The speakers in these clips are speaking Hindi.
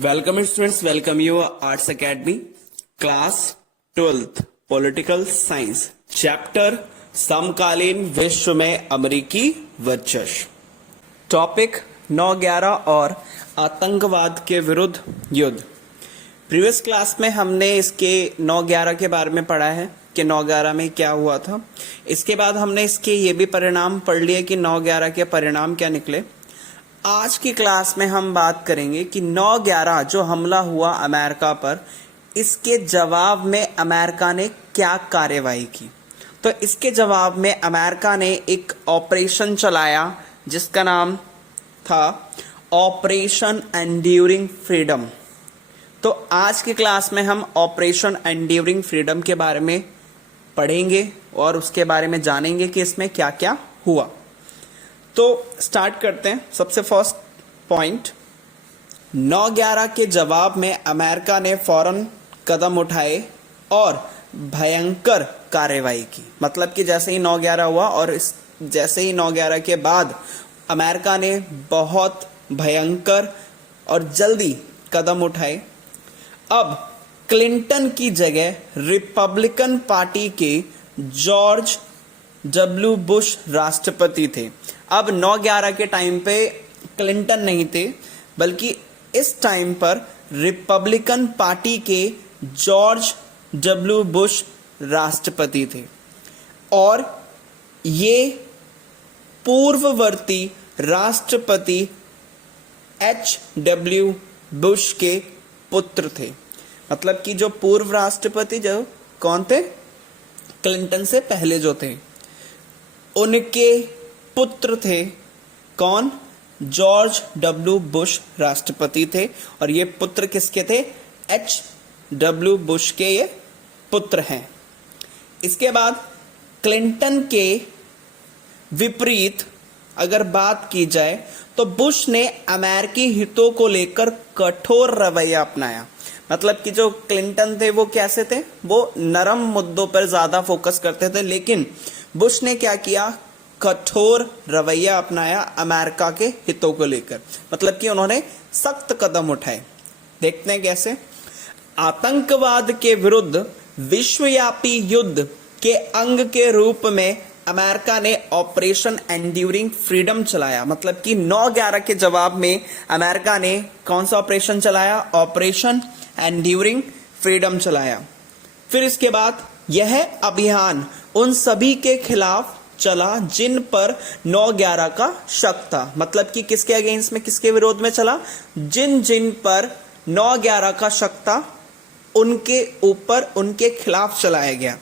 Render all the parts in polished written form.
Welcome students, welcome you arts academy class 12th political science chapter समकालीन विश्व में अमेरिकी वर्चस्व। टॉपिक 9/11 और आतंकवाद के विरुद्ध युद्ध। प्रीवियस क्लास में हमने इसके 9/11 के बारे में पढ़ा है कि 9/11 में क्या हुआ था। इसके बाद हमने इसके ये भी परिणाम पढ़ लिए कि 9/11 के परिणाम क्या निकले। आज की क्लास में हम बात करेंगे कि 9/11 जो हमला हुआ अमेरिका पर, इसके जवाब में अमेरिका ने क्या कार्यवाही की। तो इसके जवाब में अमेरिका ने एक ऑपरेशन चलाया जिसका नाम था ऑपरेशन एंड्यूरिंग फ्रीडम। तो आज की क्लास में हम ऑपरेशन एंड्यूरिंग फ्रीडम के बारे में पढ़ेंगे और उसके बारे में जानेंगे कि इसमें क्या क्या हुआ। तो स्टार्ट करते हैं। सबसे फर्स्ट पॉइंट, 9/11 के जवाब में अमेरिका ने फौरन कदम उठाए और भयंकर कार्रवाई की। मतलब कि जैसे ही 9/11 हुआ और जैसे ही 9/11 के बाद अमेरिका ने बहुत भयंकर और जल्दी कदम उठाए। अब क्लिंटन की जगह रिपब्लिकन पार्टी के जॉर्ज डब्ल्यू बुश राष्ट्रपति थे। अब 9/11 के टाइम पे क्लिंटन नहीं थे, बल्कि इस टाइम पर रिपब्लिकन पार्टी के जॉर्ज डब्ल्यू बुश राष्ट्रपति थे और ये पूर्ववर्ती राष्ट्रपति H.W. बुश के पुत्र थे। मतलब कि जो पूर्व राष्ट्रपति जो कौन थे, क्लिंटन से पहले जो थे, उनके पुत्र थे। कौन? जॉर्ज डब्ल्यू बुश राष्ट्रपति थे और ये पुत्र किसके थे? H.W. बुश के ये पुत्र हैं। इसके बाद क्लिंटन के विपरीत अगर बात की जाए तो बुश ने अमेरिकी हितों को लेकर कठोर रवैया अपनाया। मतलब कि जो क्लिंटन थे वो कैसे थे, वो नरम मुद्दों पर ज्यादा फोकस करते थे, लेकिन बुश ने क्या किया, कठोर रवैया अपनाया अमेरिका के हितों को लेकर। मतलब कि उन्होंने सख्त कदम उठाए। देखते हैं कैसे। आतंकवाद के विरुद्ध विश्वव्यापी युद्ध के अंग के रूप में अमेरिका ने ऑपरेशन एंड्यूरिंग फ्रीडम चलाया। मतलब कि 9/11 के जवाब में अमेरिका ने कौन सा ऑपरेशन चलाया? ऑपरेशन एंड्यूरिंग फ्रीडम चलाया। फिर इसके बाद यह अभियान उन सभी के खिलाफ चला जिन पर 9/11 का शक था। मतलब कि किसके अगेंस्ट में, किसके विरोध में चला? जिन जिन पर 9/11 का शक था उनके ऊपर, उनके खिलाफ चलाया गया।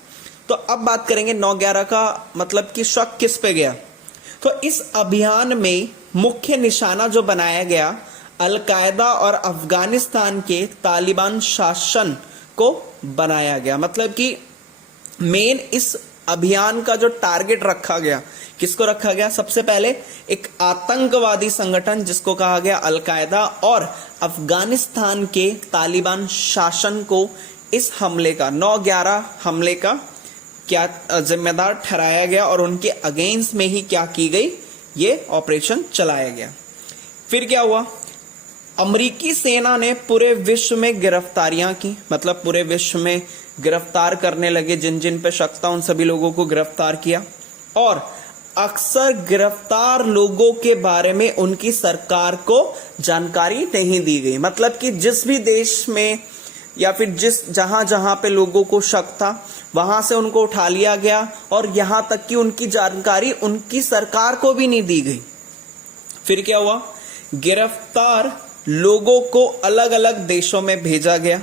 तो अब बात करेंगे 9/11 का मतलब कि शक किस पे गया। तो इस अभियान में मुख्य निशाना जो बनाया गया, अल-कायदा और अफगानिस्तान के तालिबान शासन को बनाया गया। मतलब कि मेन इस अभियान का जो टारगेट रखा गया, किसको रखा गया? सबसे पहले एक आतंकवादी संगठन जिसको कहा गया अल-कायदा और अफगानिस्तान के तालिबान शासन को इस हमले का, 9/11 हमले का क्या जिम्मेदार ठहराया गया और उनके अगेंस्ट में ही क्या की गई, ये ऑपरेशन चलाया गया। फिर क्या हुआ? अमेरिकी सेना ने पूरे विश्व में गिरफ्तारियां की। मतलब पूरे विश्व में गिरफ्तार करने लगे, जिन जिन पे शक था उन सभी लोगों को गिरफ्तार किया। और अक्सर गिरफ्तार लोगों के बारे में उनकी सरकार को जानकारी नहीं दी गई। मतलब कि जिस भी देश में या फिर जहां जहां पे लोगों को शक था वहां से उनको उठा लिया गया और यहां तक कि उनकी जानकारी उनकी सरकार को भी नहीं दी गई। फिर क्या हुआ? गिरफ्तार लोगों को अलग अलग देशों में भेजा गया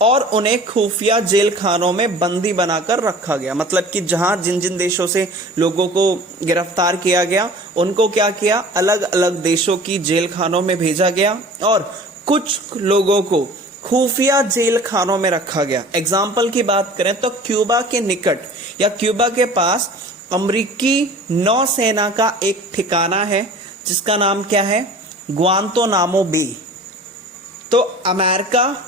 और उन्हें खुफिया जेल खानों में बंदी बनाकर रखा गया। मतलब कि जहां जिन जिन देशों से लोगों को गिरफ्तार किया गया उनको क्या किया, अलग अलग देशों की जेल खानों में भेजा गया और कुछ लोगों को खुफिया जेल खानों में रखा गया। एग्जाम्पल की बात करें तो क्यूबा के निकट या क्यूबा के पास अमेरिकी नौसेना का एक ठिकाना है जिसका नाम क्या है? ग्वांतानामो बे। तो अमेरिका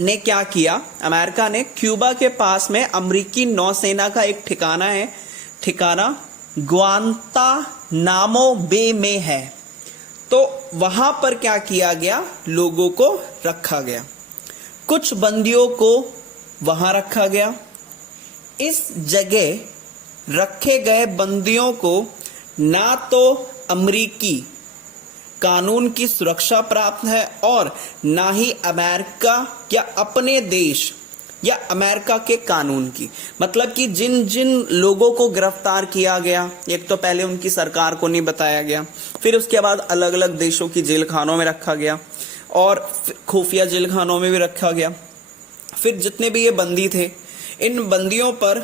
ने क्या किया? अमेरिका ने क्यूबा के पास में अमेरिकी नौसेना का एक ठिकाना है, ठिकाना ग्वांतानामो बे में है। तो वहां पर क्या किया गया, लोगों को रखा गया, कुछ बंदियों को वहां रखा गया। इस जगह रखे गए बंदियों को ना तो अमेरिकी कानून की सुरक्षा प्राप्त है और ना ही अमेरिका या अपने देश या अमेरिका के कानून की। मतलब कि जिन जिन लोगों को गिरफ्तार किया गया, एक तो पहले उनकी सरकार को नहीं बताया गया, फिर उसके बाद अलग अलग देशों की जेल खानों में रखा गया और खुफिया जेल खानों में भी रखा गया। फिर जितने भी ये बंदी थे, इन बंदियों पर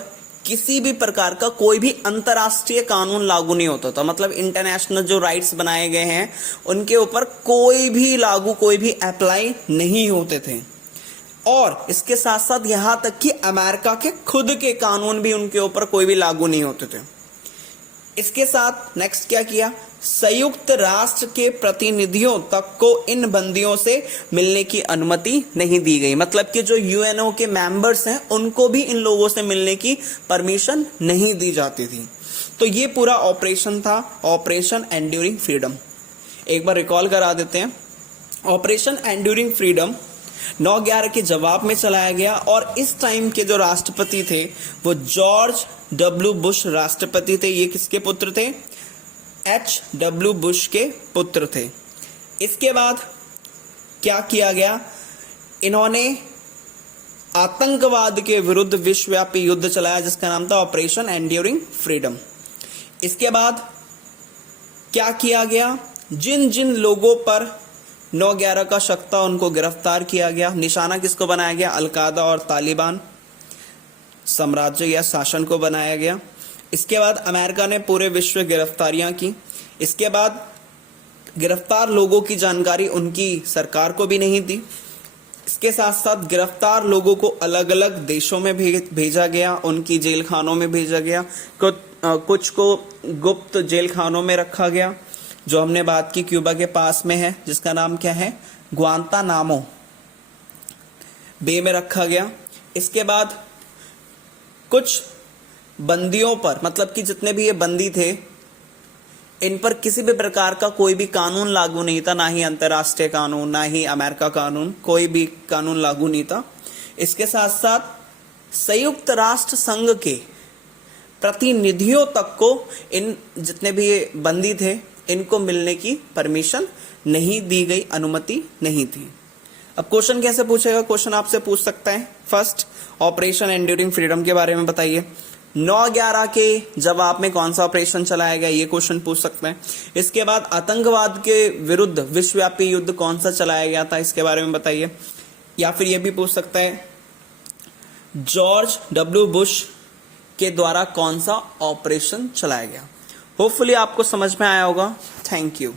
किसी भी प्रकार का कोई भी अंतर्राष्ट्रीय कानून लागू नहीं होता था। मतलब इंटरनेशनल जो राइट्स बनाए गए हैं उनके ऊपर कोई भी लागू, कोई भी अप्लाई नहीं होते थे। और इसके साथ साथ यहां तक कि अमेरिका के खुद के कानून भी उनके ऊपर कोई भी लागू नहीं होते थे। इसके साथ नेक्स्ट क्या किया, संयुक्त राष्ट्र के प्रतिनिधियों तक को इन बंदियों से मिलने की अनुमति नहीं दी गई। मतलब कि जो यूएनओ के मेंबर्स हैं उनको भी इन लोगों से मिलने की परमिशन नहीं दी जाती थी। तो ये पूरा ऑपरेशन था, ऑपरेशन एंड्यूरिंग फ्रीडम। एक बार रिकॉल करा देते हैं। ऑपरेशन एंड्यूरिंग फ्रीडम 9/11 के जवाब में चलाया गया और इस टाइम के जो राष्ट्रपति थे वो जॉर्ज डब्ल्यू बुश राष्ट्रपति थे। ये किसके पुत्र थे, H.W. बुश के पुत्र थे। इसके बाद क्या किया गया, इन्होंने आतंकवाद के विरुद्ध विश्वव्यापी युद्ध चलाया जिसका नाम था ऑपरेशन एंड्यूरिंग फ्रीडम। इसके बाद क्या किया गया, जिन जिन लोगों पर 9/11 का शक था उनको गिरफ्तार किया गया। निशाना किसको बनाया गया, अलकायदा और तालिबान साम्राज्य या शासन को बनाया गया। इसके बाद अमेरिका ने पूरे विश्व गिरफ्तारियां की। इसके बाद गिरफ्तार लोगों की जानकारी उनकी सरकार को भी नहीं दी। इसके साथ साथ गिरफ्तार लोगों को अलग अलग देशों में भेजा गया, उनकी जेल खानों में भेजा गया। कुछ को गुप्त जेल खानों में रखा गया, जो हमने बात की क्यूबा के पास में है, जिसका नाम क्या है, ग्वांतानामो बे में रखा गया। इसके बाद कुछ बंदियों पर, मतलब कि जितने भी ये बंदी थे, इन पर किसी भी प्रकार का कोई भी कानून लागू नहीं था, ना ही अंतर्राष्ट्रीय कानून, ना ही अमेरिका कानून, कोई भी कानून लागू नहीं था। इसके साथ साथ संयुक्त राष्ट्र संघ के प्रतिनिधियों तक को इन जितने भी ये बंदी थे इनको मिलने की परमिशन नहीं दी गई, अनुमति नहीं थी। अब क्वेश्चन कैसे पूछेगा, क्वेश्चन आपसे पूछ सकता है, फर्स्ट ऑपरेशन एंड्यूरिंग फ्रीडम के बारे में बताइए। 9/11 के जवाब में कौन सा ऑपरेशन चलाया गया, ये क्वेश्चन पूछ सकते हैं। इसके बाद आतंकवाद के विरुद्ध विश्वव्यापी युद्ध कौन सा चलाया गया था, इसके बारे में बताइए। या फिर ये भी पूछ सकता है, जॉर्ज डब्ल्यू बुश के द्वारा कौन सा ऑपरेशन चलाया गया। होपफुली आपको समझ में आया होगा। Thank you.